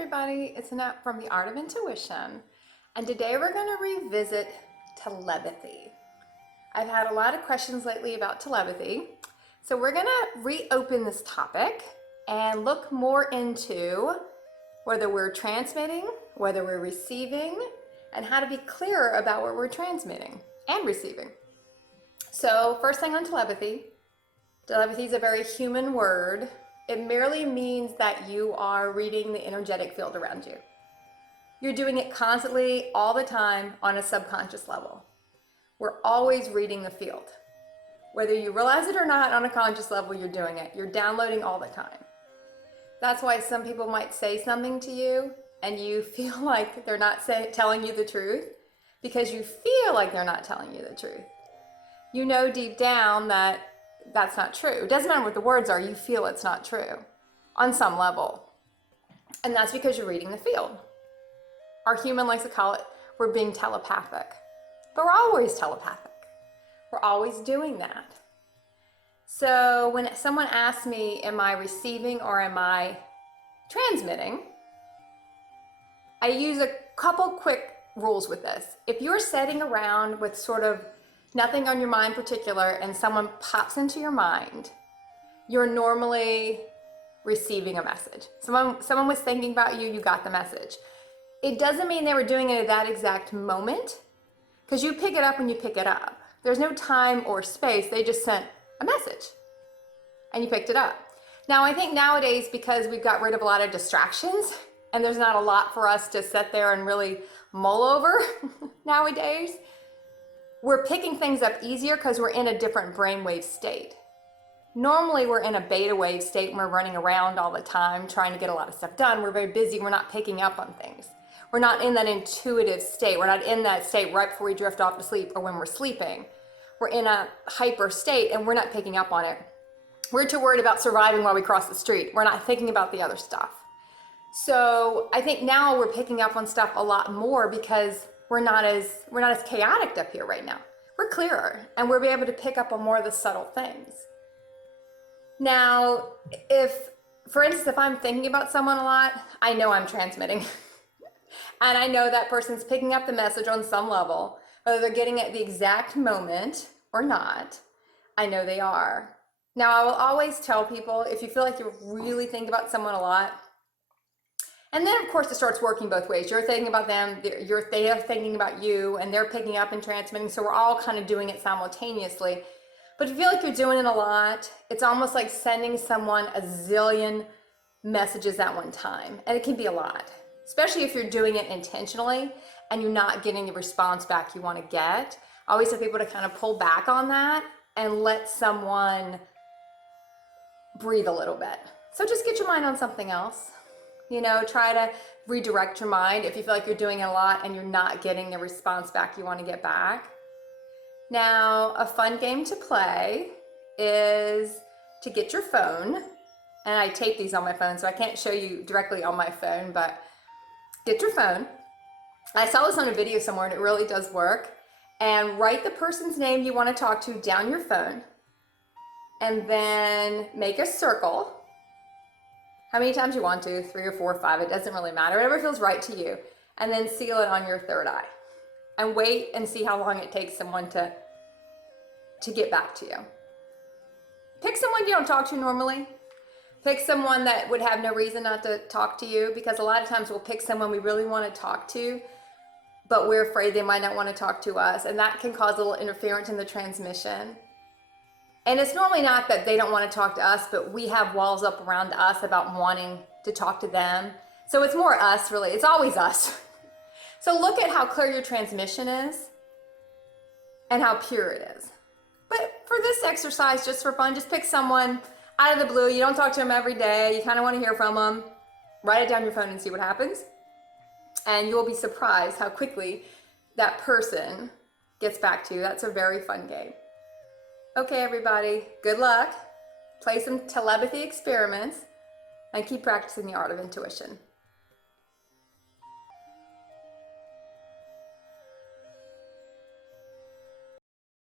everybody, it's Annette from The Art of Intuition, and today we're going to revisit telepathy. I've had a lot of questions lately about telepathy, so we're going to reopen this topic and look more into whether we're transmitting, whether we're receiving, and how to be clearer about what we're transmitting and receiving. So first thing on telepathy is a very human word. It merely means that you are reading the energetic field around you. You're doing it constantly, all the time, on a subconscious level. We're always reading the field. Whether you realize it or not, on a conscious level, you're doing it. You're downloading all the time. That's why some people might say something to you and you feel like they're not telling you the truth, because you feel like they're not telling you the truth. You know deep down that that's not true. It doesn't matter what the words are, you feel it's not true on some level. And that's because you're reading the field. Our human likes to call it, we're being telepathic. But we're always telepathic. We're always doing that. So when someone asks me, am I receiving or am I transmitting? I use a couple quick rules with this. If you're sitting around with sort of nothing on your mind particular and someone pops into your mind, you're normally receiving a message. Someone was thinking about you, you got the message. It doesn't mean they were doing it at that exact moment, because you pick it up when you pick it up. There's no time or space, they just sent a message and you picked it up. Now I think nowadays, because we've got rid of a lot of distractions and there's not a lot for us to sit there and really mull over nowadays, we're picking things up easier because we're in a different brainwave state. Normally we're in a beta wave state and we're running around all the time trying to get a lot of stuff done. We're very busy, we're not picking up on things. We're not in that intuitive state. We're not in that state right before we drift off to sleep or when we're sleeping. We're in a hyper state and we're not picking up on it. We're too worried about surviving while we cross the street. We're not thinking about the other stuff. So I think now we're picking up on stuff a lot more because we're not as chaotic up here right now. We're clearer and we'll be able to pick up on more of the subtle things. Now, for instance, if I'm thinking about someone a lot, I know I'm transmitting. And I know that person's picking up the message on some level, whether they're getting it at the exact moment or not, I know they are. Now, I will always tell people, if you feel like you're really thinking about someone a lot, and then, of course, it starts working both ways. You're thinking about them, they are thinking about you, and they're picking up and transmitting, so we're all kind of doing it simultaneously. But if you feel like you're doing it a lot, it's almost like sending someone a zillion messages at one time, and it can be a lot, especially if you're doing it intentionally and you're not getting the response back you want to get. I always tell people to kind of pull back on that and let someone breathe a little bit. So just get your mind on something else. You know, try to redirect your mind if you feel like you're doing it a lot and you're not getting the response back you want to get back. Now, a fun game to play is to get your phone, and I tape these on my phone, so I can't show you directly on my phone, but get your phone. I saw this on a video somewhere and it really does work. And write the person's name you want to talk to down your phone, and then make a circle. How many times you want to, 3 or 4 or 5, it doesn't really matter, whatever feels right to you. And then seal it on your third eye. And wait and see how long it takes someone to get back to you. Pick someone you don't talk to normally. Pick someone that would have no reason not to talk to you, because a lot of times we'll pick someone we really want to talk to, but we're afraid they might not want to talk to us, and that can cause a little interference in the transmission. And it's normally not that they don't want to talk to us, but we have walls up around us about wanting to talk to them. So it's more us, really. It's always us. So look at how clear your transmission is and how pure it is. But for this exercise, just for fun, just pick someone out of the blue. You don't talk to them every day. You kind of want to hear from them. Write it down on your phone and see what happens. And you'll be surprised how quickly that person gets back to you. That's a very fun game. Okay, everybody, good luck. Play some telepathy experiments and keep practicing the art of intuition.